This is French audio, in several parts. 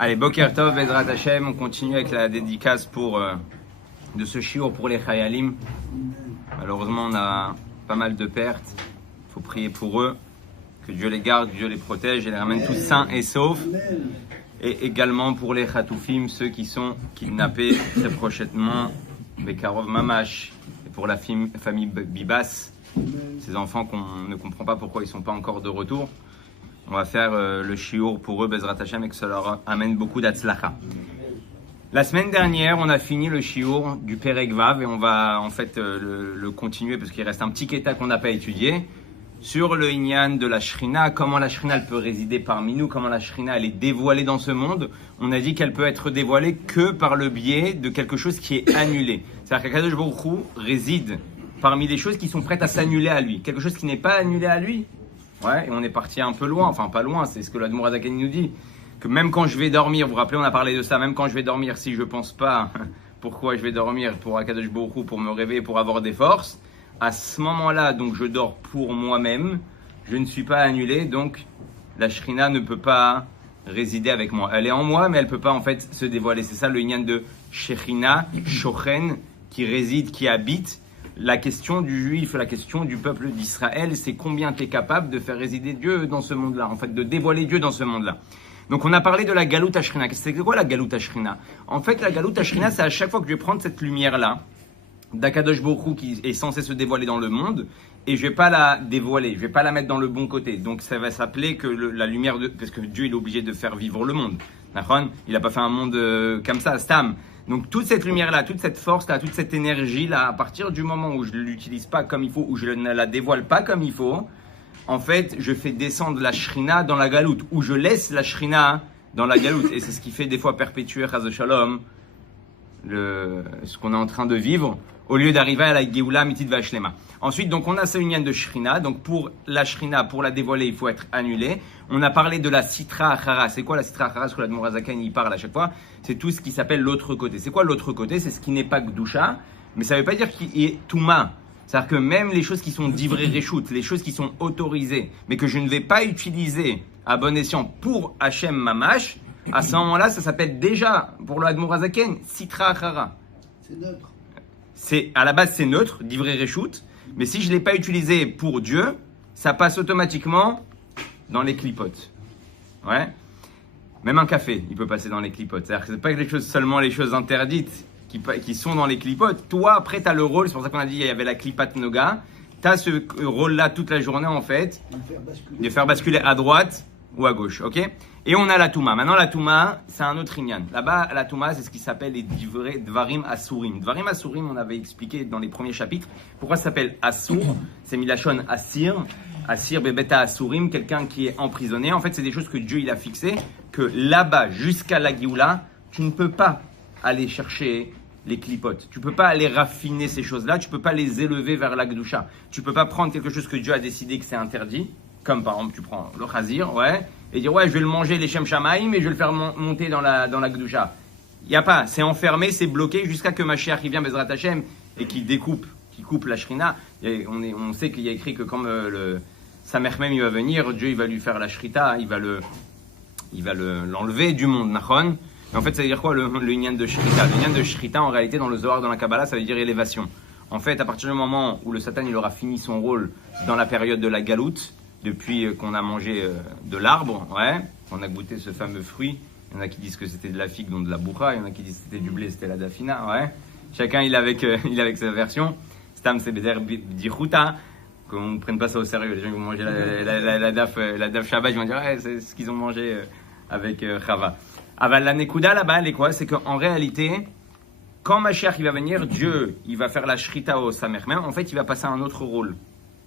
Allez, Boker Tov, Bezrat Hashem, on continue avec la dédicace de ce shiur pour les Chayalim. Malheureusement, on a pas mal de pertes. Il faut prier pour eux, que Dieu les garde, Dieu les protège et les ramène tous sains et saufs. Et également pour les Chatoufim, ceux qui sont kidnappés très prochainement, Bekarov Mamash, et pour la famille Bibas, ces enfants qu'on ne comprend pas pourquoi ils ne sont pas encore de retour. On va faire le shiur pour eux, Bezrat Hashem, et que ça leur amène beaucoup d'atzlacha. La semaine dernière, on a fini le shiur du Perek Vav et on va en fait le continuer parce qu'il reste un petit kéta qu'on n'a pas étudié sur le Inyan de la Shrina, comment la Shrina elle peut résider parmi nous, comment la Shrina elle est dévoilée dans ce monde. On a dit qu'elle peut être dévoilée que par le biais de quelque chose qui est annulé. C'est-à-dire qu'Akadosh Baruch Hu réside parmi les choses qui sont prêtes à s'annuler à lui. Quelque chose qui n'est pas annulé à lui. Ouais, et on est parti un peu loin, enfin pas loin, c'est ce que l'Admour Azaken nous dit, que même quand je vais dormir, vous vous rappelez, on a parlé de ça, même quand je vais dormir, si je pense pas pourquoi je vais dormir pour Akadosh Baruch Hu, pour me réveiller, pour avoir des forces, à ce moment-là, donc je dors pour moi-même, je ne suis pas annulé, donc la Shrina ne peut pas résider avec moi. Elle est en moi, mais elle peut pas en fait se dévoiler. C'est ça le Inyan de Shechina, Shochen, qui réside, qui habite. La question du juif, la question du peuple d'Israël, c'est combien tu es capable de faire résider Dieu dans ce monde-là, en fait, de dévoiler Dieu dans ce monde-là. Donc on a parlé de la Galout Ashrina. C'est quoi la Galout Ashrina? En fait, la Galout Ashrina, c'est à chaque fois que je vais prendre cette lumière-là, d'Akadosh Baruch Hu qui est censée se dévoiler dans le monde, et je vais pas la dévoiler, je vais pas la mettre dans le bon côté. Donc ça va s'appeler que la lumière de... Parce que Dieu, il est obligé de faire vivre le monde. Il n'a pas fait un monde comme ça, Stam. Donc toute cette lumière-là, toute cette force-là, toute cette énergie-là, à partir du moment où je ne l'utilise pas comme il faut, où je ne la dévoile pas comme il faut, en fait, je fais descendre la Shrina dans la galoute, ou je laisse la Shrina dans la galoute. Et c'est ce qui fait des fois perpétuer, Chaz Shalom, ce qu'on est en train de vivre, au lieu d'arriver à la Geoula Mitit Vashlema. Ensuite, donc, on a ce union de Shrina. Donc, pour la Shrina, pour la dévoiler, il faut être annulé. On a parlé de la Sitra Achara. C'est quoi la Sitra Achara? Ce que l'Admour Azaken y parle à chaque fois. C'est tout ce qui s'appelle l'autre côté. C'est quoi l'autre côté? C'est ce qui n'est pas Gdusha, mais ça ne veut pas dire qu'il est Touma. C'est-à-dire que même les choses qui sont divré réchoutes, les choses qui sont autorisées, mais que je ne vais pas utiliser à bon escient pour Hachem Mamash, à ce moment-là, ça s'appelle déjà, pour l'Admour Azaken, Sitra Achara. C'est neutre. À la base, c'est neutre, divré réchoute. Mais si je ne l'ai pas utilisé pour Dieu, ça passe automatiquement dans les clipotes. Ouais. Même un café, il peut passer dans les clipotes. C'est-à-dire que ce n'est pas seulement les choses interdites qui sont dans les clipotes. Toi, après, tu as le rôle, c'est pour ça qu'on a dit qu'il y avait la clipat noga. Tu as ce rôle-là toute la journée, en fait, de faire basculer à droite ou à gauche. Ok. Et on a la Touma. Maintenant, la Touma, c'est un autre inyan. Là-bas, la Touma, c'est ce qui s'appelle les Dvarim Asurim. Dvarim Asurim, on avait expliqué dans les premiers chapitres pourquoi ça s'appelle Asur. C'est Milachon Asir. Asir Bebeta Asurim, quelqu'un qui est emprisonné. En fait, c'est des choses que Dieu il a fixées, que là-bas, jusqu'à la Géoula, tu ne peux pas aller chercher les clipotes. Tu ne peux pas aller raffiner ces choses-là. Tu ne peux pas les élever vers la Gdusha. Tu ne peux pas prendre quelque chose que Dieu a décidé que c'est interdit. Comme par exemple, tu prends le chazir, ouais, et dire ouais, je vais le manger les Shem Shamaïm et je vais le faire monter dans la Gdusha. Il n'y a pas, c'est enfermé, c'est bloqué jusqu'à que Mashiach il vient Bezrat Hashem et qui coupe la Shrina. Et on sait qu'il y a écrit que quand Samer même il va venir, Dieu il va lui faire la Shrita, il va l'enlever du monde, Nachon. Et en fait, ça veut dire quoi le Inyan de Shrita? Le Inyan de Shrita, en réalité, dans le Zohar, dans la Kabbalah, ça veut dire élévation. En fait, à partir du moment où le Satan il aura fini son rôle dans la période de la galoute, depuis qu'on a mangé de l'arbre, ouais, on a goûté ce fameux fruit. Il y en a qui disent que c'était de la figue, donc de la boucha. Il y en a qui disent que c'était du blé, c'était la dafina, ouais. Chacun il est avec sa version. Stam c'est beder dichuta. Qu'on ne prenne pas ça au sérieux. Les gens qui vont manger la daf Shabbat, ils vont dire ouais, c'est ce qu'ils ont mangé avec Chava. Aval la nekuda là-bas, elle est quoi? C'est qu'en réalité, quand Mashiach il va venir, Dieu il va faire la shrita au samer même. En fait, il va passer à un autre rôle.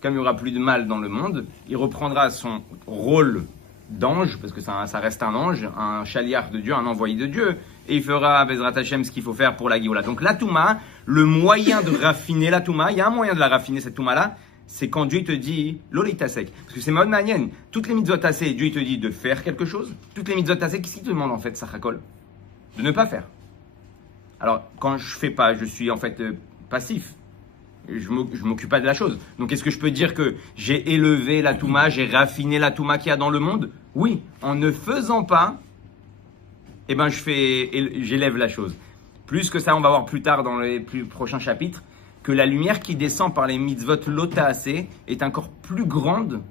Comme il n'y aura plus de mal dans le monde, il reprendra son rôle d'ange, parce que ça reste un ange, un chaliar de Dieu, un envoyé de Dieu, et il fera à Bezrat Hashem ce qu'il faut faire pour la Géoula. Donc la Touma, le moyen de raffiner la Touma, il y a un moyen de la raffiner cette Touma-là, c'est quand Dieu te dit l'olitasek. Parce que c'est mode manienne. Toutes les mitzvot tassées, Dieu te dit de faire quelque chose. Toutes les mitzvot tassées, qu'est-ce qu'il te demande en fait, Sachakol? De ne pas faire. Alors, quand je fais pas, je suis en fait passif. Je m'occupe pas de la chose. Donc, est-ce que je peux dire que j'ai élevé la Touma, j'ai raffiné la Touma qu'il y a dans le monde? Oui, en ne faisant pas eh ben j'élève la chose. Plus que ça, on va voir plus tard dans les plus prochains chapitres, que la lumière qui descend par les mitzvot lota assez est encore plus grande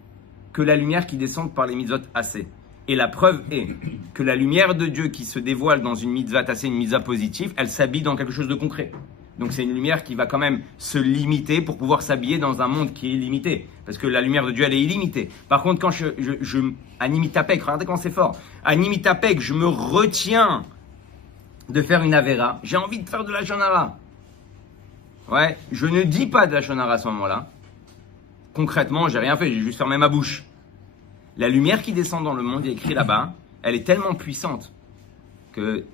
que la lumière qui descend par les mitzvot assez. Et la preuve est que la lumière de Dieu qui se dévoile dans une mitzvah assez, une mitzvah positive, elle s'habille dans quelque chose de concret. Donc c'est une lumière qui va quand même se limiter pour pouvoir s'habiller dans un monde qui est limité. Parce que la lumière de Dieu, elle est illimitée. Par contre, quand à Nimitapek, regardez quand c'est fort, à Nimitapek, je me retiens de faire une Avera, j'ai envie de faire de la Shonara. Ouais, je ne dis pas de la Shonara à ce moment-là. Concrètement, j'ai rien fait, j'ai juste fermé ma bouche. La lumière qui descend dans le monde, il est écrit là-bas, elle est tellement puissante que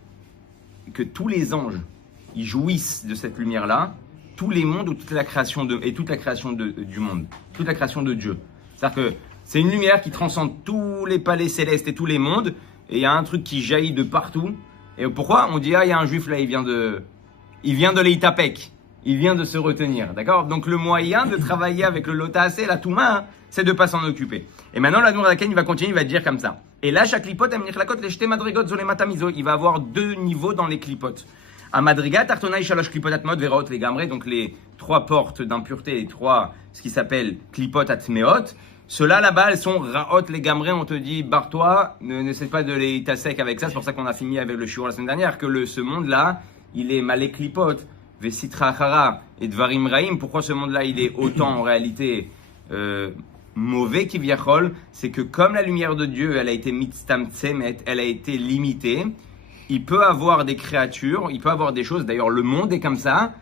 tous les anges, ils jouissent de cette lumière-là, tous les mondes ou toute la création du monde, toute la création de Dieu. C'est-à-dire que c'est une lumière qui transcende tous les palais célestes et tous les mondes, et il y a un truc qui jaillit de partout. Et pourquoi on dit, il y a un juif là, il vient de l'Itapek, il vient de se retenir, d'accord? Donc le moyen de travailler avec le Lota Assez, la Touma, c'est de ne pas s'en occuper. Et maintenant, la Nouraken, il va continuer, il va dire comme ça. Et là, chaque clipote, il va avoir 2 niveaux dans les clipotes. À Madriga, Tartona, Ishalosh, Klipotat Mod, Veraot, les Gamre, donc les 3 portes d'impureté, les 3, ce qui s'appelle Klipot Atmeot. Ceux-là, là-bas, elles sont Raot, les Gamre, on te dit, barre-toi, ne sais pas de les tasek avec ça, c'est pour ça qu'on a fini avec le shiur la semaine dernière, que ce monde-là, il est malé Klipot, Vesitra Achara et Dvarim Raim. Pourquoi ce monde-là, il est autant en réalité mauvais qu'Ivyachol? C'est que comme la lumière de Dieu, elle a été mitztam tsemet, elle a été limitée, il peut avoir des créatures, il peut avoir des choses, d'ailleurs le monde est comme ça,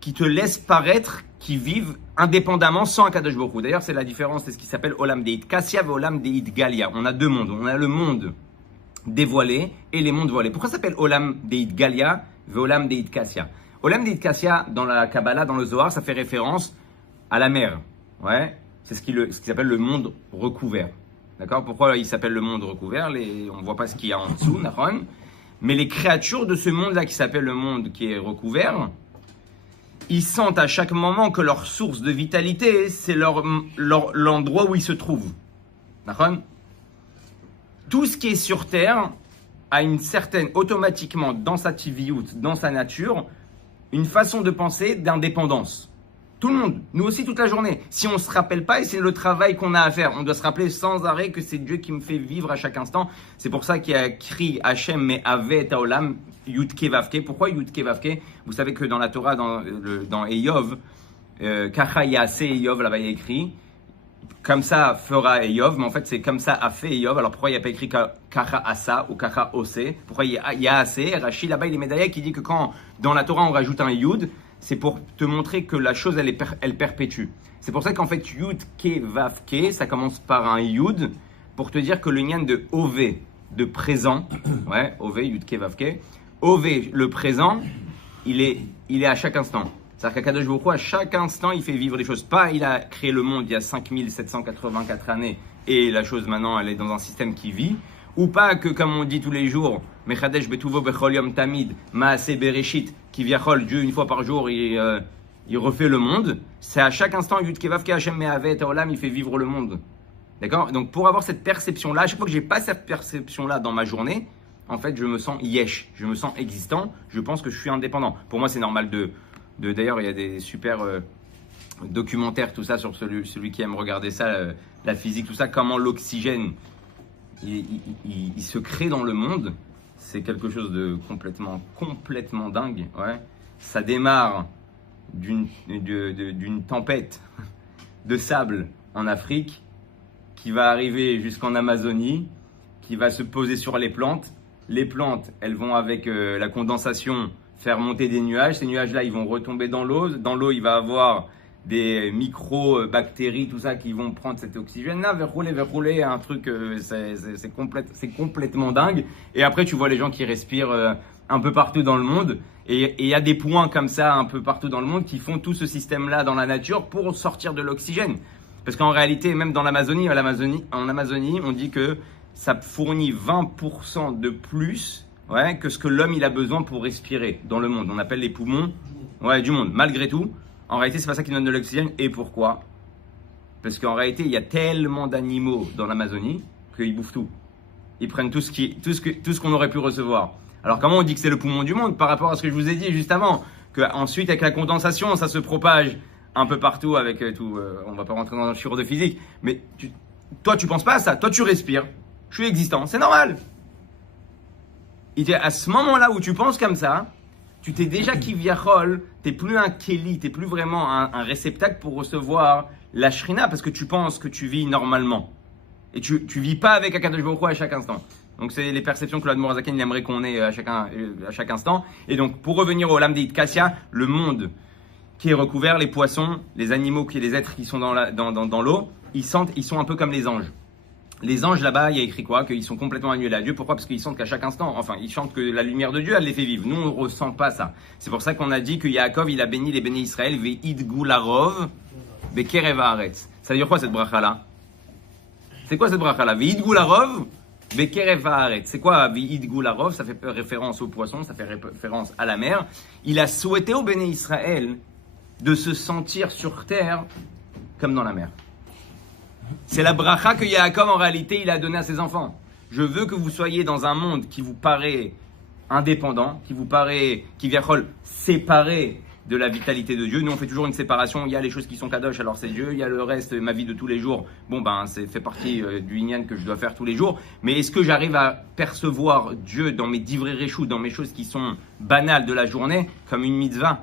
qui te laissent paraître, qui vivent indépendamment sans Akadosh Baruch Hu. D'ailleurs c'est la différence, c'est ce qui s'appelle Olam Deit Kassia et Olam Deit Galia. On a 2 mondes, on a le monde dévoilé et les mondes voilés. Pourquoi ça s'appelle Olam Deit Galia et Olam Deit Kassia? Olam Deit Kassia, dans la Kabbalah, dans le Zohar, ça fait référence à la mer. Ouais, c'est ce qui s'appelle le monde recouvert. D'accord? Pourquoi il s'appelle le monde recouvert? On ne voit pas ce qu'il y a en dessous, Nahon. Mais les créatures de ce monde-là qui s'appelle le monde qui est recouvert, ils sentent à chaque moment que leur source de vitalité, c'est l'endroit où ils se trouvent. D'accord? Tout ce qui est sur Terre a une certaine, automatiquement, dans sa tiviout, dans sa nature, une façon de penser d'indépendance. Tout le monde, nous aussi toute la journée. Si on ne se rappelle pas, et c'est le travail qu'on a à faire, on doit se rappeler sans arrêt que c'est Dieu qui me fait vivre à chaque instant. C'est pour ça qu'il y a écrit Hachem me ave taolam yudke vavke. Pourquoi yudke vavke? Vous savez que dans la Torah, dans Eyov, kacha yase Eyov, là-bas il y a écrit comme ça fera Eyov, mais en fait c'est comme ça a fait Eyov. Alors pourquoi il n'y a pas écrit kacha asa ou kacha ose? Pourquoi il y a assez? Rachid là-bas il est médaillé qui dit que quand dans la Torah on rajoute un yud, c'est pour te montrer que la chose, elle perpétue. C'est pour ça qu'en fait, Yud, Ke, Vav, Ke, ça commence par un Yud, pour te dire que le lien de Ove, de présent, ouais, Ove, Yud, Ke, Vav, Ke, Ove, le présent, il est à chaque instant. C'est-à-dire qu'à Kadosh Baruch Hu, à chaque instant, il fait vivre des choses. Pas, il a créé le monde il y a 5784 années, et la chose maintenant, elle est dans un système qui vit. Ou pas que, comme on dit tous les jours, Mechadesh betuvo bechol yom tamid, maase bereshit, qui viachol, Dieu une fois par jour, il refait le monde. C'est à chaque instant, Yud Kevav Ke Hashem Me'avet Olam, il fait vivre le monde. D'accord? Donc pour avoir cette perception-là, à chaque fois que j'ai pas cette perception-là dans ma journée, en fait, je me sens yesh, je me sens existant, je pense que je suis indépendant. Pour moi, c'est normal d'ailleurs, il y a des super documentaires, tout ça, sur celui qui aime regarder ça, la physique, tout ça, comment l'oxygène il se crée dans le monde. C'est quelque chose de complètement dingue. Ouais. Ça démarre d'une tempête de sable en Afrique qui va arriver jusqu'en Amazonie, qui va se poser sur les plantes. Les plantes, elles vont avec la condensation faire monter des nuages. Ces nuages-là, ils vont retomber dans l'eau. Dans l'eau, il va avoir des micro-bactéries, tout ça, qui vont prendre cet oxygène-là, vers rouler, un truc, c'est complètement dingue. Et après, tu vois les gens qui respirent un peu partout dans le monde. Et il y a des points comme ça, un peu partout dans le monde, qui font tout ce système-là dans la nature pour sortir de l'oxygène. Parce qu'en réalité, même dans l'Amazonie, en Amazonie, on dit que ça fournit 20% de plus, ouais, que ce que l'homme il a besoin pour respirer dans le monde. On appelle les poumons, ouais, du monde. Malgré tout, en réalité, c'est pas ça qui donne de l'oxygène. Et pourquoi? Parce qu'en réalité, il y a tellement d'animaux dans l'Amazonie qu'ils bouffent tout. ils prennent tout ce qu'on aurait pu recevoir. Alors comment on dit que c'est le poumon du monde par rapport à ce que je vous ai dit juste avant, qu'ensuite avec la condensation, ça se propage un peu partout avec tout. On va pas rentrer dans le chiro de physique, mais toi tu penses pas à ça, toi tu respires, je suis existant, c'est normal. Il dit à ce moment-là où tu penses comme ça, tu t'es déjà kiviachol, t'es plus un keli, t'es plus vraiment un réceptacle pour recevoir la shrina parce que tu penses que tu vis normalement. Et tu vis pas avec Akadosh Baruch Hu à chaque instant. Donc c'est les perceptions que l'Admor Zaken il aimerait qu'on ait à chaque instant. Et donc pour revenir au Olam Kassia, le monde qui est recouvert, les poissons, les animaux, les êtres qui sont dans l'eau, ils sont un peu comme les anges. Les anges là-bas, il y a écrit quoi? Qu'ils sont complètement annuels à Dieu. Pourquoi? Parce qu'ils sentent qu'à chaque instant, enfin, ils chantent que la lumière de Dieu, elle les fait vivre. Nous, on ne ressent pas ça. C'est pour ça qu'on a dit que Yaakov, il a béni les bénis Israël, ve'id gularov, bekerev haaretz. Ça veut dire quoi cette bracha-là? C'est quoi cette bracha-là? Ve'id gularov, bekerev haaretz. C'est quoi ve'id gularov? Ça fait référence aux poissons, ça fait référence à la mer. Il a souhaité aux bénis Israël de se sentir sur terre comme dans la mer. C'est la bracha que Yaakov, en réalité, il a donnée à ses enfants. Je veux que vous soyez dans un monde qui vous paraît indépendant, qui vous paraît, qui vient séparé de la vitalité de Dieu. Nous, on fait toujours une séparation. Il y a les choses qui sont kadosh, alors c'est Dieu. Il y a le reste, ma vie de tous les jours. Bon, c'est fait partie du inyan que je dois faire tous les jours. Mais est-ce que j'arrive à percevoir Dieu dans mes divrei réchou, dans mes choses qui sont banales de la journée, comme une mitzvah?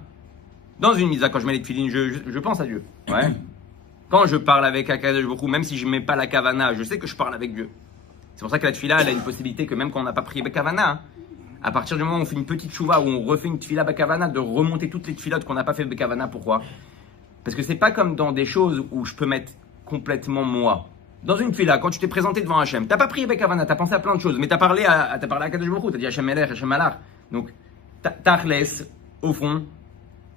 Dans une mitzvah, quand je mets les tefilines, je pense à Dieu. Ouais. Quand je parle avec Akadosh Baruch Hu, même si je ne mets pas la kavana, je sais que je parle avec Dieu. C'est pour ça que la tefila, elle a une possibilité que même quand on n'a pas prié Bekavana, à partir du moment où on fait une petite chouva, où on refait une tefila Bekavana, de remonter toutes les tefilotes qu'on n'a pas fait Bekavana. Pourquoi? Parce que c'est pas comme dans des choses où je peux mettre complètement moi. Dans une tefila, quand tu t'es présenté devant Hachem, t'as pas prié Bekavana, t'as pensé à plein de choses, mais t'as parlé à Akadosh Baruch Hu, t'as dit Hachem Melech, Hachem Malach. Donc, t'achles, au fond,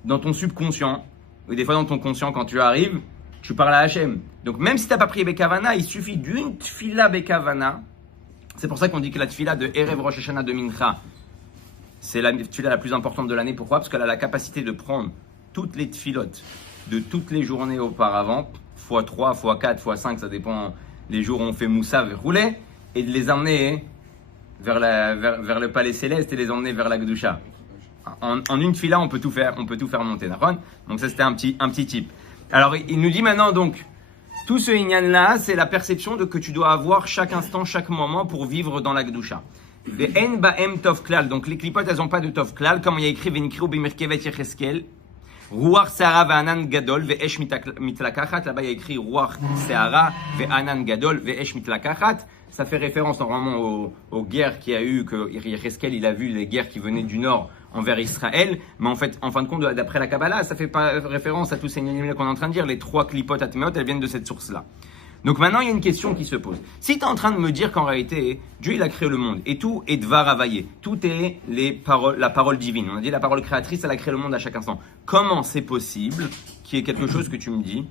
dans ton subconscient, ou des fois dans ton conscient, quand tu arrives, tu parles à Hachem. Donc même si tu n'as pas prié Bekavana, il suffit d'une tfila Bekavana. C'est pour ça qu'on dit que la tfila de Erev Rosh Hashanah de Mincha, c'est la tfila la plus importante de l'année. Pourquoi? Parce qu'elle a la capacité de prendre toutes les tfilotes de toutes les journées auparavant, x3, x4, x5, ça dépend les jours où on fait Moussa roulé, et de les emmener vers le palais céleste et les emmener vers la Gdusha. En une tfila, on peut tout faire monter. Donc ça, c'était un petit type. Alors, il nous dit maintenant donc, tout ce inyan-là, c'est la perception de que tu dois avoir chaque instant, chaque moment pour vivre dans la Gdusha. En ba'em tov klal. Donc, les clipotes, elles n'ont pas de tov klal. Comme il y a écrit, Venikriu b'mirkevet yecheskel. Ruach se'ara ve'anan gadol ve'esh mitlakachat. Là-bas, il y a écrit Ruach se'ara ve'anan gadol ve'esh mitlakachat. Ça fait référence normalement aux guerres qu'il y a eu, que Yecheskel, il a vu les guerres qui venaient du nord envers Israël, mais en fait, en fin de compte, d'après la Kabbalah, ça fait pas référence à tous ces niveaux qu'on est en train de dire. Les 3 clipotes atméot, elles viennent de cette source-là. Donc maintenant, il y a une question qui se pose. Si tu es en train de me dire qu'en réalité, Dieu, il a créé le monde, et tout est dvar availlé, tout est la parole divine. On a dit la parole créatrice, elle a créé le monde à chaque instant. Comment c'est possible qu'il y ait quelque chose que tu me dis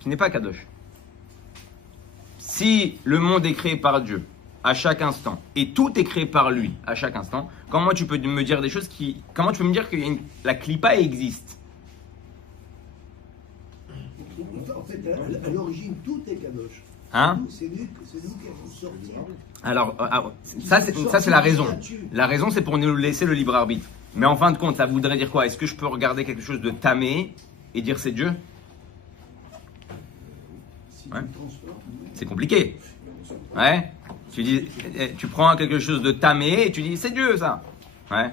qui n'est pas kadosh? Si le monde est créé par Dieu à chaque instant et tout est créé par lui à chaque instant, comment tu peux me dire des choses comment tu peux me dire que la clipa existe? En fait, à l'origine, tout est kadosh. Hein? C'est nous qui avons sorti. Alors, ça c'est la raison. La raison, c'est pour nous laisser le libre arbitre. Mais en fin de compte, ça voudrait dire quoi? Est-ce que je peux regarder quelque chose de tamé et dire c'est Dieu? Ouais. C'est compliqué. Ouais. Tu prends quelque chose de tamé et tu dis c'est Dieu ça. Ouais.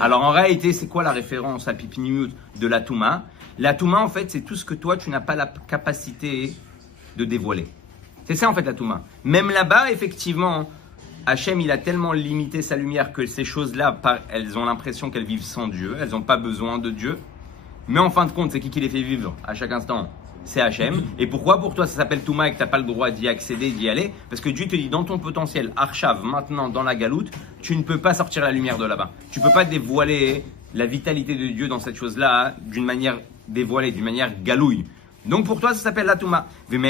Alors en réalité, c'est quoi la référence à Pipinimut de la Touma? La Touma, en fait, c'est tout ce que toi tu n'as pas la capacité de dévoiler. C'est ça en fait la Touma. Même là-bas, effectivement, Hachem il a tellement limité sa lumière que ces choses-là, elles ont l'impression qu'elles vivent sans Dieu, elles n'ont pas besoin de Dieu. Mais en fin de compte, c'est qui les fait vivre à chaque instant? C'est Hachem. Et pourquoi pour toi ça s'appelle Touma et que tu n'as pas le droit d'y accéder, d'y aller? Parce que Dieu te dit dans ton potentiel, Arshav, maintenant dans la galoute, tu ne peux pas sortir la lumière de là-bas. Tu ne peux pas dévoiler la vitalité de Dieu dans cette chose-là d'une manière dévoilée, d'une manière galouille. Donc pour toi ça s'appelle la Touma. Et de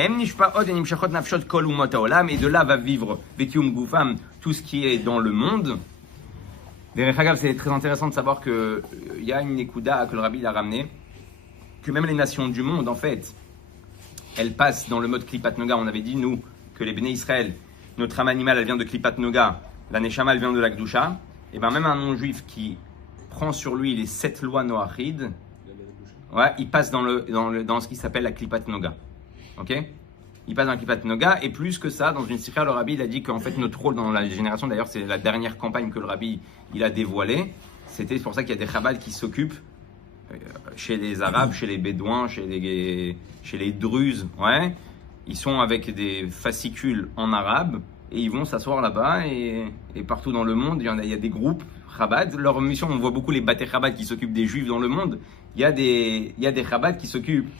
là va vivre Vetium Goufam, tout ce qui est dans le monde. C'est très intéressant de savoir qu'il y a une Nekuda que le Rabbi a ramené, que même les nations du monde en fait, elles passent dans le mode Klipat Noga. On avait dit, nous, que les Béné Israël, notre âme animale, elle vient de Klipat Noga, la Neshama, elle vient de la Gdusha, et bien même un non-juif qui prend sur lui les 7 lois Noachid, ouais, il passe dans ce qui s'appelle la Klipat Noga. Ok? Il passe dans la Klipat Noga, et plus que ça, dans une sikha, le Rabbi il a dit qu'en fait notre rôle dans la génération, d'ailleurs c'est la dernière campagne que le Rabbi il a dévoilée, c'est pour ça qu'il y a des Chabad qui s'occupent chez les Arabes, chez les Bédouins, chez les Druzes, ouais, ils sont avec des fascicules en arabe et ils vont s'asseoir là-bas et partout dans le monde, il y a des groupes Chabad. Leur mission, on voit beaucoup les Baté Chabad qui s'occupent des Juifs dans le monde. Il y a des Chabad qui s'occupent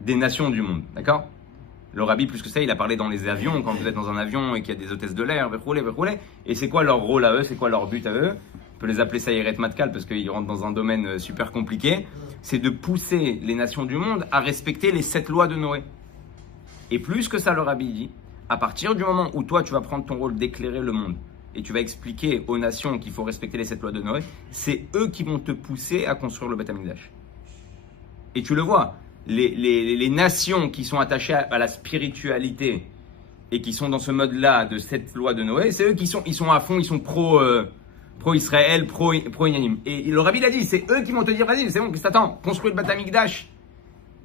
des nations du monde, d'accord? Le Rabbi, plus que ça, il a parlé dans les avions, quand vous êtes dans un avion et qu'il y a des hôtesses de l'air, et c'est quoi leur rôle à eux, c'est quoi leur but à eux? On peut les appeler Sayeret Matkal parce qu'ils rentrent dans un domaine super compliqué. C'est de pousser les nations du monde à respecter les 7 lois de Noé. Et plus que ça, le Rabbi dit, à partir du moment où toi, tu vas prendre ton rôle d'éclairer le monde et tu vas expliquer aux nations qu'il faut respecter les 7 lois de Noé, c'est eux qui vont te pousser à construire le Beth Amikdash. Et tu le vois, les nations qui sont attachées à la spiritualité et qui sont dans ce mode-là de cette loi de Noé, c'est eux qui sont à fond, ils sont pro-Israël, pro-Yanim. Et le Rabbi l'a dit, c'est eux qui vont te dire, vas-y, c'est bon, qu'est-ce que t'attends? Construis le Beth Amikdash.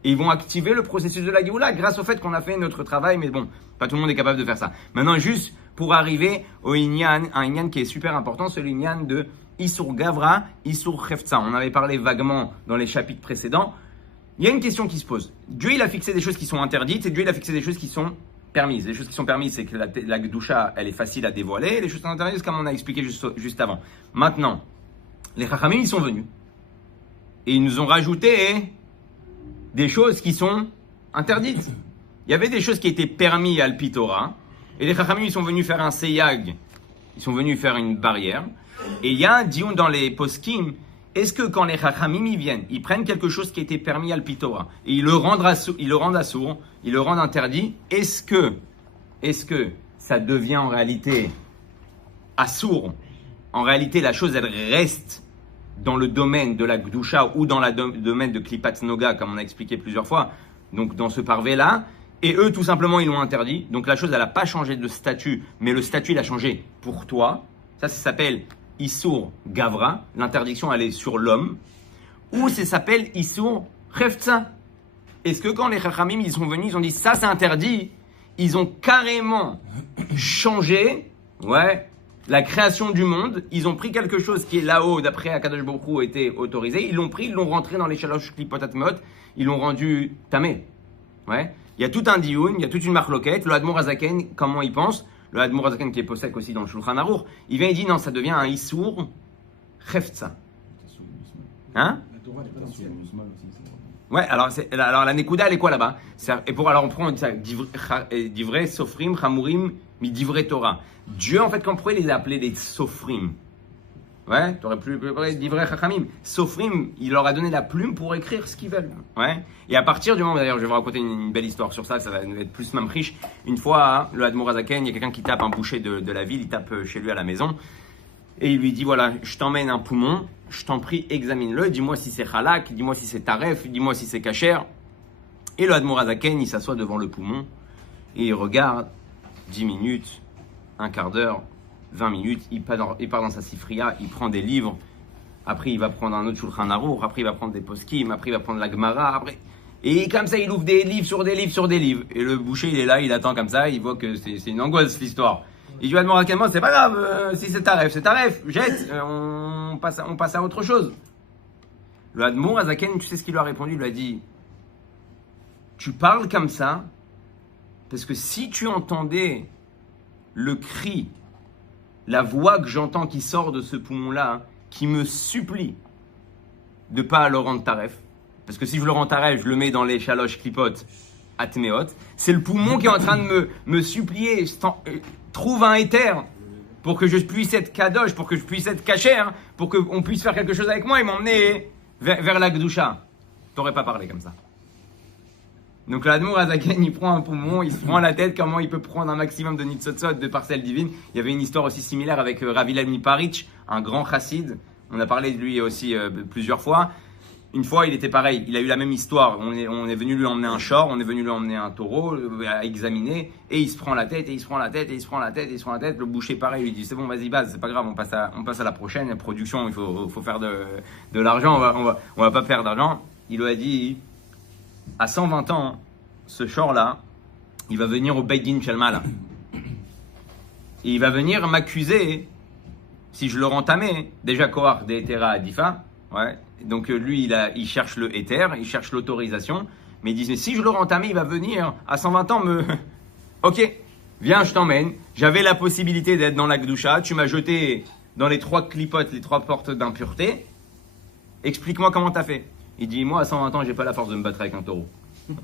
Et ils vont activer le processus de la Géoula grâce au fait qu'on a fait notre travail, mais bon, pas tout le monde est capable de faire ça. Maintenant, juste pour arriver au Inyan, un Inyan qui est super important, c'est l'Inyan de Isur Gavra, Isur Chefza. On avait parlé vaguement dans les chapitres précédents. Il y a une question qui se pose. Dieu, il a fixé des choses qui sont interdites et Dieu, il a fixé des choses qui sont permises. Les choses qui sont permises, c'est que la Gdusha, elle est facile à dévoiler. Les choses qui sont interdites, comme on a expliqué juste avant. Maintenant, les Chachamim, ils sont venus. Et ils nous ont rajouté des choses qui sont interdites. Il y avait des choses qui étaient permises à l'Pitora. Et les Chachamim, ils sont venus faire un seyag. Ils sont venus faire une barrière. Et il y a un dion dans les poskim. Est-ce que quand les Chachamim y viennent, ils prennent quelque chose qui était permis à l'Pitora et ils le rendent assourd, ils le rendent interdit, est-ce que ça devient en réalité assourd? En réalité, la chose, elle reste dans le domaine de la Gdusha ou dans le domaine de Klipat Noga, comme on a expliqué plusieurs fois, donc dans ce parvé-là, et eux, tout simplement, ils l'ont interdit. Donc la chose, elle n'a pas changé de statut, mais le statut, il a changé pour toi. Ça s'appelle Isur Gavra, l'interdiction elle est sur l'homme, ou ça s'appelle Isur Chefza. Est-ce que quand les Chachamim ils sont venus, ils ont dit ça c'est interdit, ils ont carrément changé, ouais, la création du monde, ils ont pris quelque chose qui est là-haut, d'après Akadosh Baruch Hu était autorisé, ils l'ont pris, ils l'ont rentré dans les Shalosh Klipot Atmeot, ils l'ont rendu tamé. Ouais, il y a tout un dioun, il y a toute une marloquette, le Admor Azaken, comment il pense? Le Admor Azaken qui est possèque aussi dans le Shulchan Aruch, il vient et dit non, ça devient un Isur Chefza. Hein? Ouais, alors la Nekuda elle est quoi là-bas? Alors on prend ça, Divrei Sofrim, Chamurim, mi Divrei Torah. Dieu en fait, quand pourrait les appeler des Sofrim? Ouais, tu aurais pu Divrei Chachamim. Sofrim, il leur a donné la plume pour écrire ce qu'ils veulent. Ouais. Et à partir du moment, d'ailleurs, je vais vous raconter une belle histoire sur ça, ça va être plus mamriche. Une fois, le Admor Azaken, il y a quelqu'un qui tape un boucher de la ville, il tape chez lui à la maison. Et il lui dit, voilà, je t'emmène un poumon, je t'en prie, examine-le, dis-moi si c'est halak, dis-moi si c'est taref, dis-moi si c'est kasher. Et le Admor Azaken, il s'assoit devant le poumon, et il regarde 10 minutes, un quart d'heure, 20 minutes, il part dans sa sifria, il prend des livres, après il va prendre un autre Shulchan Aruch, après il va prendre des poskim, après il va prendre la Gemara, après... Et comme ça, il ouvre des livres sur des livres sur des livres. Et le boucher, il est là, il attend comme ça, il voit que c'est une angoisse l'histoire. Il dit à Admor Azaken, c'est pas grave, si c'est taref, jette, on passe à autre chose. Le Admor Azaken, tu sais ce qu'il lui a répondu? Il lui a dit, tu parles comme ça, parce que si tu entendais le cri, la voix que j'entends qui sort de ce poumon-là, qui me supplie de ne pas le rendre taref, parce que si je le rends taref, je le mets dans les Shalosh Klipot Atmeot, c'est le poumon qui est en train de me supplier, trouve un éther pour que je puisse être kadosh, pour que je puisse être kasher, pour qu'on puisse faire quelque chose avec moi et m'emmener vers la Gdusha. T'aurais pas parlé comme ça. Donc l'Admor Azaken, il prend un poumon, il se prend la tête, comment il peut prendre un maximum de nitzotzot, de parcelles divines. Il y avait une histoire aussi similaire avec Rav Hillel Miparitch, un grand chassid. On a parlé de lui aussi plusieurs fois. Une fois, il était pareil, il a eu la même histoire. On est venu lui emmener un shor, on est venu lui emmener un taureau à examiner, et il se prend la tête, et il se prend la tête, et il se prend la tête, et il se prend la tête. Le boucher, pareil, lui dit c'est bon, vas-y, base, c'est pas grave, on passe à la prochaine la production. Il faut faire de l'argent, on va pas perdre d'argent. Il lui a dit à 120 ans, ce shor-là, il va venir au Beit Din Shalmala. Et il va venir m'accuser si je le rentamais. Déjà, Kohar de Etera Adifa. Ouais. Donc lui, il cherche le éther, il cherche l'autorisation. Mais il dit, mais si je le rentamais, il va venir à 120 ans me... Ok, viens, je t'emmène. J'avais la possibilité d'être dans la Gdusha. Tu m'as jeté dans les 3 clipotes, les 3 portes d'impureté. Explique-moi comment t'as fait. Il dit, moi, à 120 ans, j'ai pas la force de me battre avec un taureau.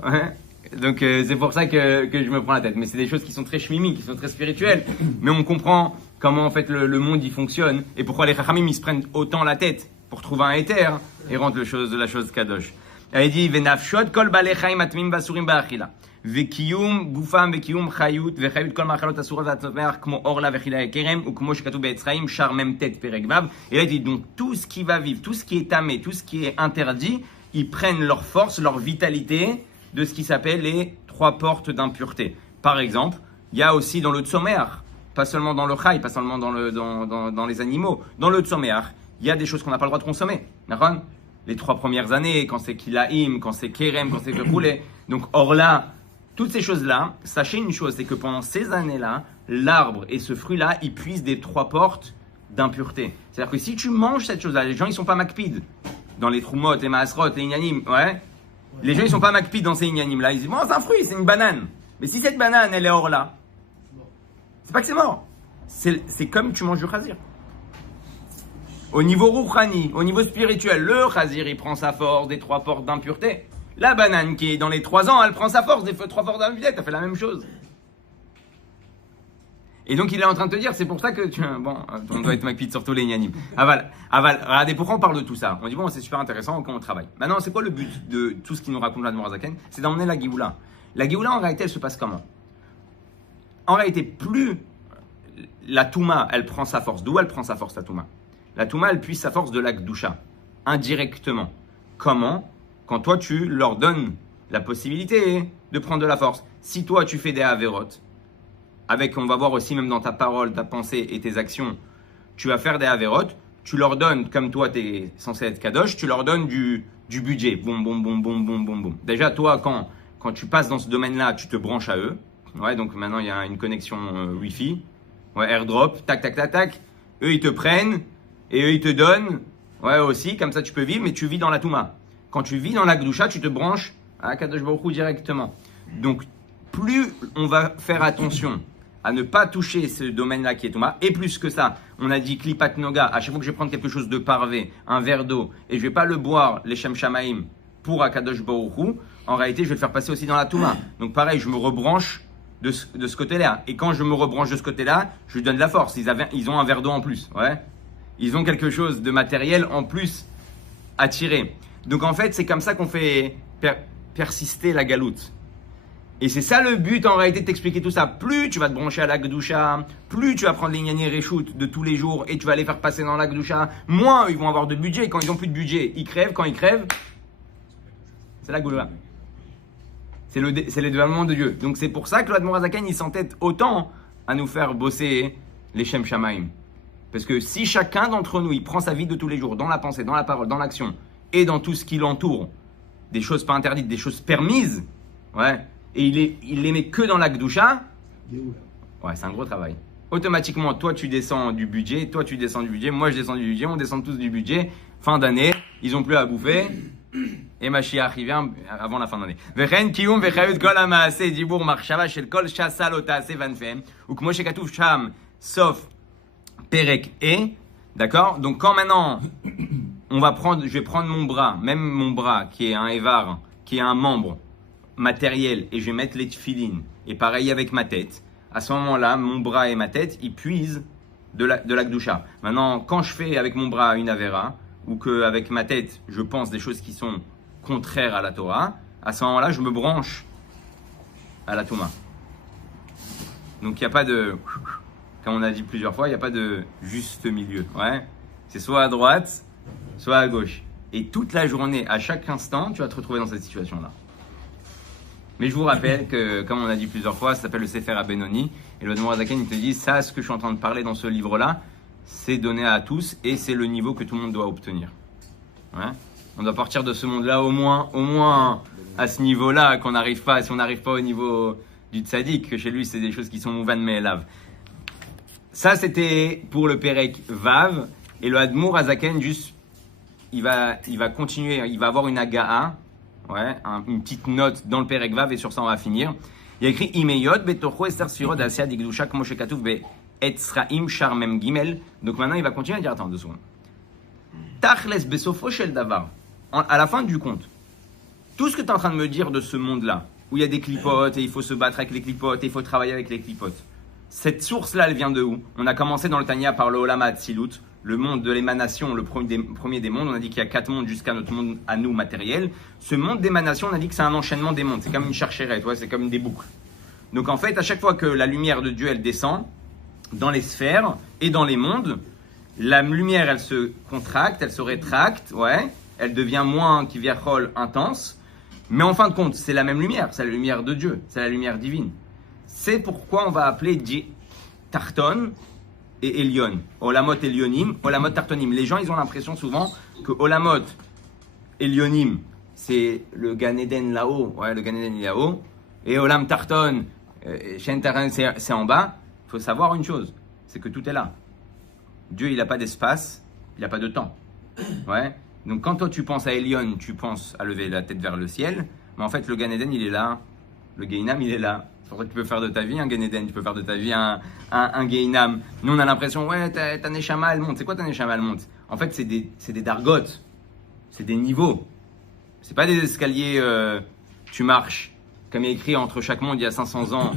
Ouais. Donc c'est pour ça que je me prends la tête. Mais c'est des choses qui sont très chmimiques, qui sont très spirituelles. Mais on comprend comment en fait le monde il fonctionne et pourquoi les chachamim ils se prennent autant la tête pour trouver un éther et rendre la chose kadosh. Elle dit venafshot kol balei chaim atmim basurim ba'achila vekiyum gufam vekiyum chayut vechayut kol machalot asura vatzomer kmo orla vechila kerem ou kmo shekatu be'etzraim shar mem tet perek vav. Et là il dit donc tout ce qui va vivre, tout ce qui est tamé, tout ce qui est interdit, ils prennent leur force, leur vitalité de ce qui s'appelle les 3 portes d'impureté. Par exemple, il y a aussi dans le tzomeach, pas seulement dans le chai, pas seulement dans les animaux, dans le tzomeach, il y a des choses qu'on n'a pas le droit de consommer. D'accord ? Les 3 premières années, quand c'est kilaim, quand c'est kerem, quand c'est roulé. Donc, or là, toutes ces choses-là, sachez une chose, c'est que pendant ces années-là, l'arbre et ce fruit-là, ils puisent des 3 portes d'impureté. C'est-à-dire que si tu manges cette chose-là, les gens, ils sont pas makpid. Dans les troumot, les maasrot, les inyanim, ouais. Les gens, ils sont pas makpid dans ces inyanim-là. Ils disent, bon, c'est un fruit, c'est une banane. Mais si cette banane, elle est hors là, c'est pas que c'est mort. C'est comme tu manges du chazir. Au niveau rouchani, au niveau spirituel, le chazir, il prend sa force des 3 portes d'impureté. La banane qui est dans les 3 ans, elle prend sa force des 3 portes d'impureté. T'as fait la même chose. Et donc, il est en train de te dire, c'est pour ça que on doit être makpid sur tous les inyanim. Aval, regardez, pourquoi on parle de tout ça? On dit, bon, c'est super intéressant quand on travaille. Maintenant, c'est quoi le but de tout ce qui nous raconte l'Admor HaZaken? C'est d'emmener la Géoula. La Géoula, en réalité, elle se passe comment? En réalité, plus la Touma, elle prend sa force. D'où elle prend sa force, la Touma? La Touma, elle puise sa force de la Gdusha, indirectement. Comment? Quand toi, tu leur donnes la possibilité de prendre de la force. Si toi, tu fais des avérotes, avec, on va voir aussi même dans ta parole, ta pensée et tes actions, tu vas faire des avérotes, tu leur donnes, comme toi, tu es censé être kadosh, tu leur donnes du budget. Boum, boum, boum, boum, boum, boum, boum. Déjà, toi, quand tu passes dans ce domaine-là, tu te branches à eux. Ouais, donc maintenant, il y a une connexion Wi-Fi. Ouais, airdrop, tac, tac, tac, tac. Eux, ils te prennent et eux, ils te donnent. Ouais, aussi, comme ça, tu peux vivre, mais tu vis dans la Touma. Quand tu vis dans la Gdusha, tu te branches à Kadosh Baruch Hu directement. Donc, plus on va faire attention à ne pas toucher ce domaine-là qui est Touma, et plus que ça, on a dit Klipat Noga, à chaque fois que je vais prendre quelque chose de parvé, un verre d'eau, et je vais pas le boire, les Shem Shamaim, pour Akadosh Baruch Hu, en réalité, je vais le faire passer aussi dans la Touma. Donc pareil, je me rebranche de ce côté-là. Et quand je me rebranche de ce côté-là, je lui donne de la force. Ils ont un verre d'eau en plus, ouais. Ils ont quelque chose de matériel en plus à tirer. Donc en fait, c'est comme ça qu'on fait persister la galoute. Et c'est ça le but en réalité de t'expliquer tout ça. Plus tu vas te brancher à la Gdusha, plus tu vas prendre les Gnani Réchout de tous les jours et tu vas les faire passer dans la Gdusha, moins ils vont avoir de budget. Quand ils n'ont plus de budget, ils crèvent. Quand ils crèvent, c'est la Goula. C'est le dévoilement de Dieu. Donc c'est pour ça que l'Admor HaZaken il s'entête autant à nous faire bosser les Shem Shamaim. Parce que si chacun d'entre nous il prend sa vie de tous les jours, dans la pensée, dans la parole, dans l'action et dans tout ce qui l'entoure, des choses pas interdites, des choses permises, ouais, et il les met que dans la Gdusha, ouais, c'est un gros travail. Automatiquement, toi tu descends du budget, moi je descends du budget, on descend tous du budget. Fin d'année, ils ont plus à bouffer. Et Mashiach vient avant la fin d'année. Vechen kiyum vechayut kol hamaaseh dibur marshava shel kol shasa lo taaseh vanfem ukmo shekatuv sham sauf perek et, d'accord. Donc quand maintenant je vais prendre mon bras, même mon bras qui est un évar, qui est un membre matériel, et je vais mettre les tefilines. Et pareil avec ma tête. À ce moment-là, mon bras et ma tête, ils puisent de la Gdusha. Maintenant, quand je fais avec mon bras une avera, ou qu'avec ma tête, je pense des choses qui sont contraires à la Torah, à ce moment-là, je me branche à la Touma. Donc, il n'y a pas de, comme on a dit plusieurs fois, il n'y a pas de juste milieu. Ouais. C'est soit à droite, soit à gauche. Et toute la journée, à chaque instant, tu vas te retrouver dans cette situation-là. Mais je vous rappelle que, comme on a dit plusieurs fois, ça s'appelle le Sefer Abenoni. Et le Admor Azaken, il te dit, ça, ce que je suis en train de parler dans ce livre-là, c'est donné à tous et c'est le niveau que tout le monde doit obtenir. Ouais. On doit partir de ce monde-là au moins à ce niveau-là, qu'on n'arrive pas, si on n'arrive pas au niveau du tzaddik, que chez lui, c'est des choses qui sont mouvan me'elav. Ça, c'était pour le Perek Vav. Et le Admor Azaken, juste, il va continuer, il va avoir une aga'a, ouais, une petite note dans le Perek Vav, et sur ça, on va finir. Il y a écrit Imeyot, Betocho, Esther Sirot, Asya, Digdusha, Kmoshe Katouf, Be, Etzraim, Charmem Gimel. Donc maintenant, il va continuer à dire, attends, 2 secondes. Tachles, Besofo, Shel Davar. À la fin du compte, tout ce que tu es en train de me dire de ce monde-là, où il y a des clipotes, et il faut se battre avec les clipotes, et il faut travailler avec les clipotes, cette source-là, elle vient de où? On a commencé dans le Tanya par le Olam Hatzilut, le monde de l'émanation, le premier des mondes. On a dit qu'il y a 4 mondes jusqu'à notre monde à nous matériel. Ce monde d'émanation, on a dit que c'est un enchaînement des mondes. C'est comme une chercherette, ouais, c'est comme des boucles. Donc en fait, à chaque fois que la lumière de Dieu, elle descend dans les sphères et dans les mondes, la lumière, elle se contracte, elle se rétracte, ouais, elle devient moins kiviachol intense. Mais en fin de compte, c'est la même lumière, c'est la lumière de Dieu, c'est la lumière divine. C'est pourquoi on va appeler Tarton et Elion. Olamot Elionim, Olamot Tartonim. Les gens, ils ont l'impression souvent que Olamot Elionim, c'est le Gan Eden là-haut, ouais, le Gan Eden là-haut, et Olam Tarton, Shen Taran, c'est en bas. Il faut savoir une chose, c'est que tout est là. Dieu, il n'a pas d'espace, il n'a pas de temps. Ouais. Donc quand toi tu penses à Elion, tu penses à lever la tête vers le ciel, mais en fait le Gan Eden, il est là, le Geinam, il est là. C'est pour ça que tu peux faire de ta vie un Gan Eden, tu peux faire de ta vie un Geinam. Nous on a l'impression, ouais, ta Neshama elle monte. C'est quoi ta Neshama elle monte? En fait c'est des dargotes, c'est des niveaux. C'est pas des escaliers, tu marches, comme il est écrit entre chaque monde il y a 500 ans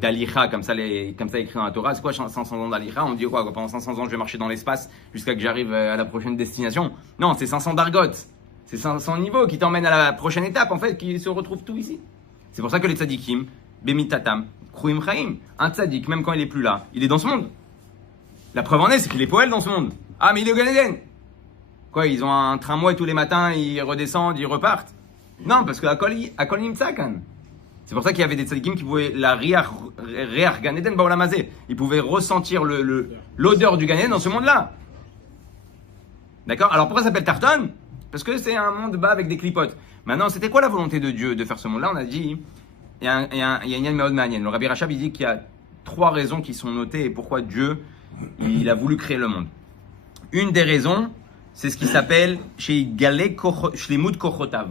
d'Alicha, comme ça écrit dans la Torah. C'est quoi 500 ans d'Alicha? On dit quoi? Pendant 500 ans je vais marcher dans l'espace jusqu'à que j'arrive à la prochaine destination. Non, c'est 500 dargotes. C'est 500 niveaux qui t'emmènent à la prochaine étape, en fait, qui se retrouve tout ici. C'est pour ça que les tzadikim, Bemitatam, Kruim Chaim, un tzadik, même quand il est plus là, il est dans ce monde. La preuve en est, c'est qu'il est poël dans ce monde. Ah, mais il est au Gan Eden. Quoi, ils ont un tramway tous les matins, ils redescendent, ils repartent? Non, parce que Akol Nimtsakan. C'est pour ça qu'il y avait des tzadikim qui pouvaient la Riach Gan Eden Baolamazé. Ils pouvaient ressentir l'odeur du Gan Eden dans ce monde-là. D'accord? Alors pourquoi ça s'appelle Tarton? Parce que c'est un monde bas avec des clipotes. Maintenant, c'était quoi la volonté de Dieu de faire ce monde-là? On a dit, il y a une Yad Manienne. Le Rabbi Rachab, il dit qu'il y a 3 raisons qui sont notées et pourquoi Dieu, il a voulu créer le monde. Une des raisons, c'est ce qui s'appelle chez Galé Shlemut Kochotav.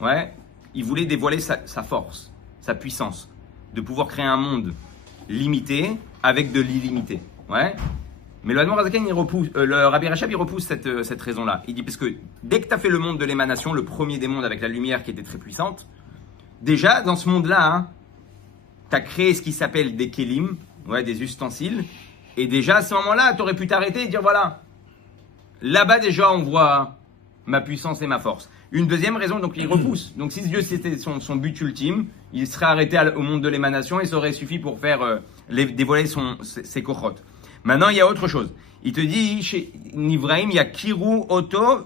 Ouais, il voulait dévoiler sa force, sa puissance, de pouvoir créer un monde limité avec de l'illimité. Ouais. Mais le Admor Azaken, le Rabbi Rachab, il repousse cette raison-là. Il dit, parce que dès que tu as fait le monde de l'émanation, le premier des mondes avec la lumière qui était très puissante, déjà, dans ce monde-là, hein, tu as créé ce qui s'appelle des kélim, ouais, des ustensiles, et déjà, à ce moment-là, tu aurais pu t'arrêter et dire, voilà, là-bas, déjà, on voit ma puissance et ma force. Une deuxième raison, donc il repousse. Donc si Dieu, c'était son but ultime, il serait arrêté au monde de l'émanation et ça aurait suffi pour faire dévoiler ses kochot. Maintenant, il y a autre chose. Il te dit, chez Nivraim, il y a Kirou Oto,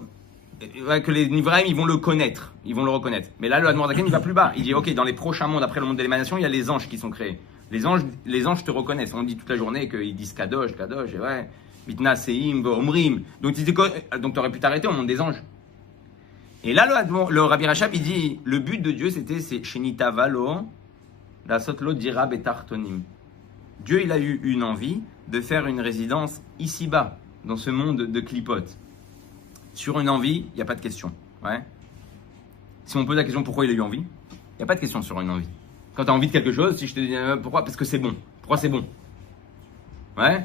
que les Nivraim, ils vont le connaître, ils vont le reconnaître. Mais là, le Admor Azaken, il va plus bas. Il dit, ok, dans les prochains mondes, après le monde de l'émanation, il y a les anges qui sont créés. Les anges te reconnaissent. On dit toute la journée qu'ils disent Kadosh, Kadosh, et ouais, Vitna Seim, Omrim. Donc tu aurais pu t'arrêter au monde des anges. Et là, le Rabbi Rachab, il dit, le but de Dieu, c'est Shenitavalo, la Sotlo Dira Betartonim. Dieu, il a eu une envie de faire une résidence ici-bas, dans ce monde de clipotes. Sur une envie, il n'y a pas de question. Ouais. Si on pose la question pourquoi il a eu envie, il n'y a pas de question sur une envie. Quand tu as envie de quelque chose, si je te dis pourquoi, parce que c'est bon. Pourquoi c'est bon? Ouais.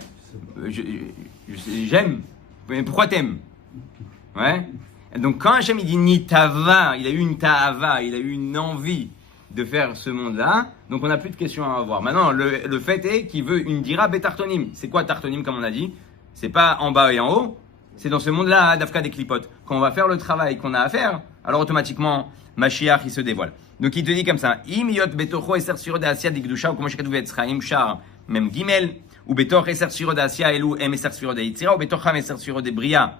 J'aime. Mais pourquoi t'aimes? Ouais. Donc quand Hachem il dit Nitava, il a eu une ta'ava, il a eu une envie de faire ce monde-là, donc on n'a plus de questions à avoir. Maintenant, le fait est qu'il veut une dira betartonim. C'est quoi tartonim comme on a dit? C'est pas en bas et en haut, c'est dans ce monde-là, d'Afka des clipotes. Quand on va faire le travail qu'on a à faire, alors automatiquement, Mashiach il se dévoile. Donc il te dit comme ça, Im yot betocho eser siro de Asia digdusha ou comme shekatuv etzraim shar mem gimel ou betoch eser siro de Asia elu em eser siro de Yitzira ou betocham eser siro de Bria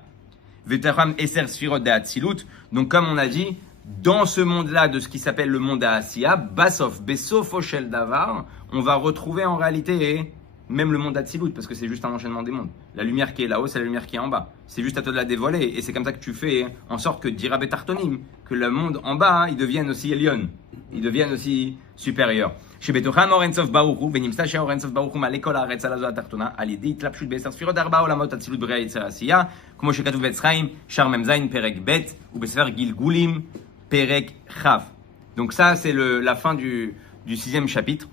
Vetacham Eser Sfirot de Hatzilut. Donc, comme on a dit, dans ce monde-là, de ce qui s'appelle le monde d'Asiya, Basof, Besofo Shel Davar, on va retrouver en réalité même le monde d'Atsilut, parce que c'est juste un enchaînement des mondes. La lumière qui est là-haut, c'est la lumière qui est en bas. C'est juste à toi de la dévoiler, et c'est comme ça que tu fais en sorte que Dira Betartonim, que le monde en bas, il devienne aussi Elion, il devienne aussi supérieur. שבתוכם אור אינסוף ברוך הוא, ונמצא שהאור אינסוף ברוך הוא מעלה כל הארץ על הזו התחתונה, על ידי התלבשות בעשר ספירות 4 עולמות אצילות בריאה יצר עשייה, כמו שכתוב בעץ חיים, שער מ"ז פרק ב', ובספר גלגולים פרק כ'. Donc ça, c'est la fin du 6e chapitre.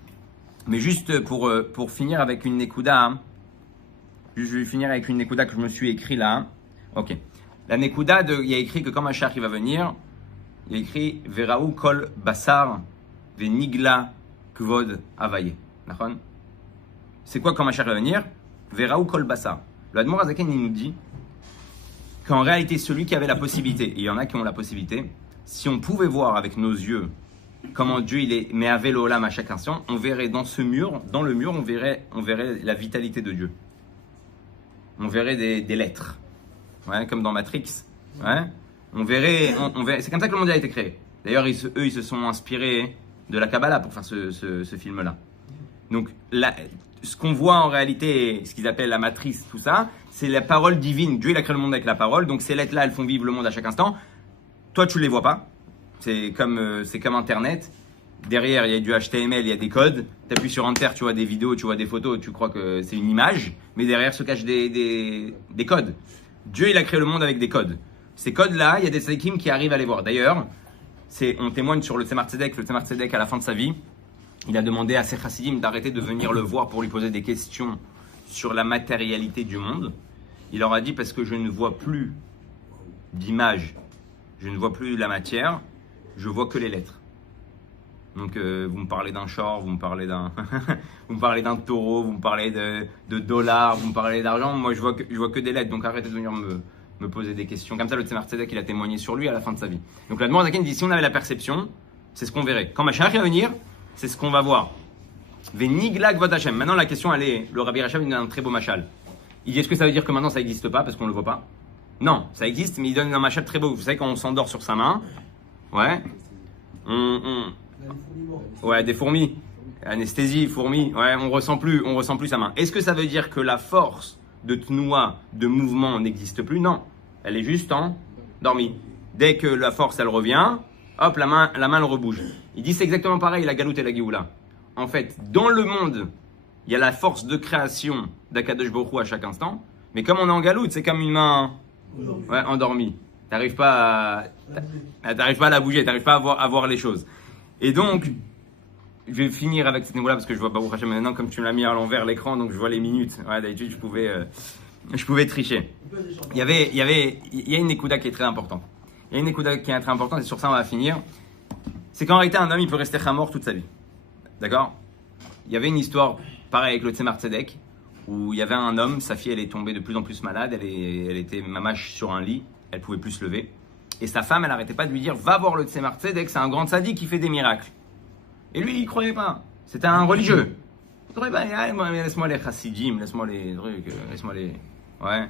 Mais juste pour finir avec une Nekuda, hein. Je vais finir avec une Nekuda que je me suis écrit là. Hein. Ok. La Nekuda, il y a écrit que quand Mashiach il va venir, il y a écrit Veraou kol basar venigla kvod avaye. D'accord? C'est quoi quand Mashiach va venir? Veraou kol basar. Le Admor Azaken il nous dit qu'en réalité celui qui avait la possibilité, et il y en a qui ont la possibilité, si on pouvait voir avec nos yeux comment Dieu il est me'avel olam à chaque instant, on verrait dans le mur, on verrait la vitalité de Dieu. On verrait des lettres, ouais, comme dans Matrix. Ouais. On verrait, c'est comme ça que le monde a été créé. D'ailleurs, eux, ils se sont inspirés de la Kabbalah pour faire ce film-là. Donc, ce qu'on voit en réalité, ce qu'ils appellent la matrice, tout ça, c'est la parole divine. Dieu, il a créé le monde avec la parole. Donc, ces lettres-là, elles font vivre le monde à chaque instant. Toi, tu ne les vois pas. C'est comme Internet. Derrière, il y a du HTML, il y a des codes. Tu appuies sur Enter, tu vois des vidéos, tu vois des photos, tu crois que c'est une image. Mais derrière se cachent des codes. Dieu, il a créé le monde avec des codes. Ces codes-là, il y a des tzadikim qui arrivent à les voir. D'ailleurs, on témoigne sur le Tzemar Tzedek. Le Tzemar Tzedek, à la fin de sa vie, il a demandé à ses chassidim d'arrêter de venir le voir pour lui poser des questions sur la matérialité du monde. Il leur a dit parce que je ne vois plus d'image, je ne vois plus la matière, je vois que les lettres. Donc vous me parlez d'un char, vous me parlez d'un vous me parlez d'un taureau, vous me parlez de dollars, vous me parlez d'argent, moi je vois que des lettres. Donc arrêtez de venir me poser des questions. Comme ça, le Tzemar Tzedek, il a témoigné sur lui à la fin de sa vie. Donc la demande Zaken dit si on avait la perception, c'est ce qu'on verrait. Quand Mashiach va venir, c'est ce qu'on va voir. Venigla Kvod Hashem. Maintenant la question elle est, le Rabbi Rachab il donne un très beau machal. Il dit est-ce que ça veut dire que maintenant ça n'existe pas parce qu'on ne le voit pas? Non, ça existe, mais il donne un machal très beau. Vous savez quand on s'endort sur sa main, ouais, ouais, des fourmis, anesthésie, fourmis, ouais, on ressent plus sa main. Est-ce que ça veut dire que la force de tnoua, de mouvement n'existe plus? Non, elle est juste endormie. Dès que la force elle revient, hop, la main elle rebouge. Il dit c'est exactement pareil la galoute et la Géoula. En fait, dans le monde, il y a la force de création d'Akadosh Baruch Hu à chaque instant, mais comme on est en galoute, c'est comme une main endormie. T'arrives pas à la bouger, t'arrives pas à voir les choses. Et donc, je vais finir avec cette niveau-là parce que je vois Baruch Hashem maintenant, comme tu me l'as mis à l'envers l'écran, donc je vois les minutes. Ouais, d'habitude, je pouvais tricher. Il y a une Nekuda qui est très importante. Il y a une Nekuda qui est très importante et sur ça on va finir. C'est qu'en réalité, un homme, il peut rester chamor toute sa vie. D'accord? Il y avait une histoire, pareil avec le Tzemar Tzedek, où il y avait un homme, sa fille, elle est tombée de plus en plus malade, elle était mamache sur un lit, elle pouvait plus se lever. Et sa femme, elle n'arrêtait pas de lui dire, va voir le Tzemar Tzedek, c'est un grand sadique qui fait des miracles. Et lui, il ne croyait pas. C'était un religieux. Il croyait pas, laisse-moi les chassidim, laisse-moi les trucs, laisse-moi les... Ouais,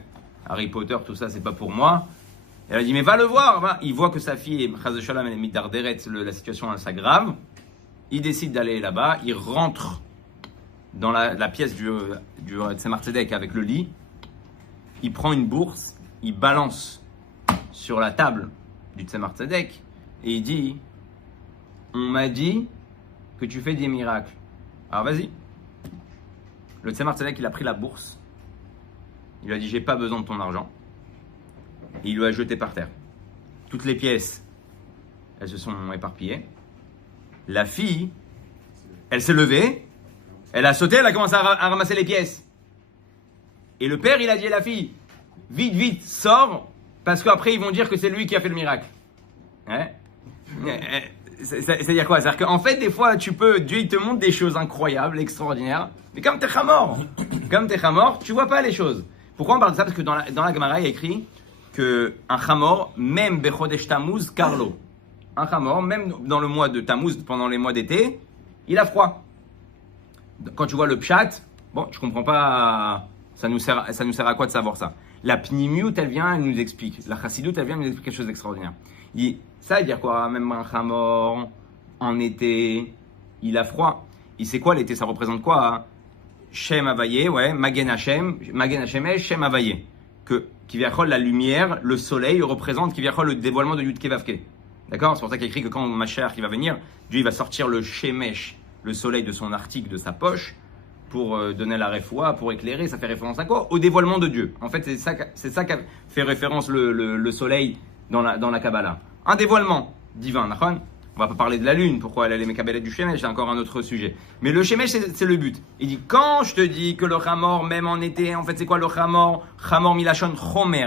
Harry Potter, tout ça, c'est pas pour moi. Elle a dit, mais va le voir, va. Il voit que sa fille, Chaz de Shalom, elle est mitarderet, la situation elle s'aggrave. Il décide d'aller là-bas, il rentre dans la pièce du Tzemar Tzedek avec le lit. Il prend une bourse, il balance sur la table du Tzemar Tzedek et il dit, on m'a dit que tu fais des miracles. Alors vas-y. Le Tzemar Tzedek, il a pris la bourse. Il lui a dit, j'ai pas besoin de ton argent. Et il lui a jeté par terre. Toutes les pièces, elles se sont éparpillées. La fille, elle s'est levée, elle a sauté, elle a commencé à ramasser les pièces. Et le père, il a dit à la fille, vite, vite, sors, parce qu'après, ils vont dire que c'est lui qui a fait le miracle. Hein? C'est-à-dire quoi? C'est-à-dire qu'en fait, des fois, Dieu, il te montre des choses incroyables, extraordinaires, mais comme t'es chamor, tu vois pas les choses. Pourquoi on parle de ça? Parce que dans la Gemara, il y a écrit qu'un chamor, même Bechodesh Tammuz, Karlo. Un chamor, même dans le mois de Tammuz, pendant les mois d'été, il a froid. Quand tu vois le pshat, bon, je comprends pas, ça nous sert à quoi de savoir ça? La pnimiut, elle vient, elle nous explique. La chassidut, elle vient, elle nous explique quelque chose d'extraordinaire. Il dit, ça veut dire quoi? Même un chamor, en été, il a froid. Il sait quoi l'été? Ça représente quoi? Shem Avaye, ouais, Magen Hashem Shem Avaye. Que Kivyachol, la lumière, le soleil représente Kivyachol le dévoilement de Yud Kei Vav Kei. D'accord? C'est pour ça qu'il écrit que quand Mashiach qui va venir, Dieu il va sortir le Shemesh, le soleil de son article, de sa poche, pour donner la réfoua, pour éclairer. Ça fait référence à quoi? Au dévoilement de Dieu. En fait, c'est ça qu'a fait référence le soleil dans la Kabbalah. Un dévoilement divin, d'accord? On va pas parler de la lune, pourquoi elle est mékabelette du Shemesh, c'est encore un autre sujet. Mais le Shemesh, c'est le but. Il dit, quand je te dis que le Chamor, même en été, en fait, c'est quoi le Chamor? Chamor milachon chomer,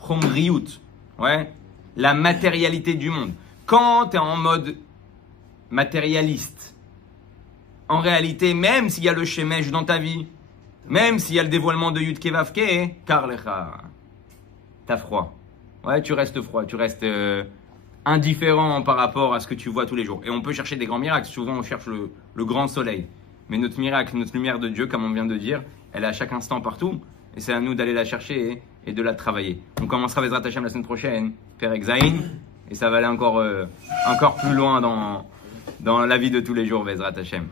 chomriut, ouais, la matérialité du monde. Quand tu es en mode matérialiste, en réalité, même s'il y a le Shemesh dans ta vie, même s'il y a le dévoilement de Yud Kei Vav Kei, car lecha, t'as froid. Ouais, tu restes froid, tu restes indifférent par rapport à ce que tu vois tous les jours. Et on peut chercher des grands miracles. Souvent, on cherche le grand soleil. Mais notre miracle, notre lumière de Dieu, comme on vient de dire, elle est à chaque instant partout. Et c'est à nous d'aller la chercher et de la travailler. On commencera Bezrat Hashem la semaine prochaine, Perek Zayin. Et ça va aller encore plus loin dans la vie de tous les jours, Bezrat Hashem.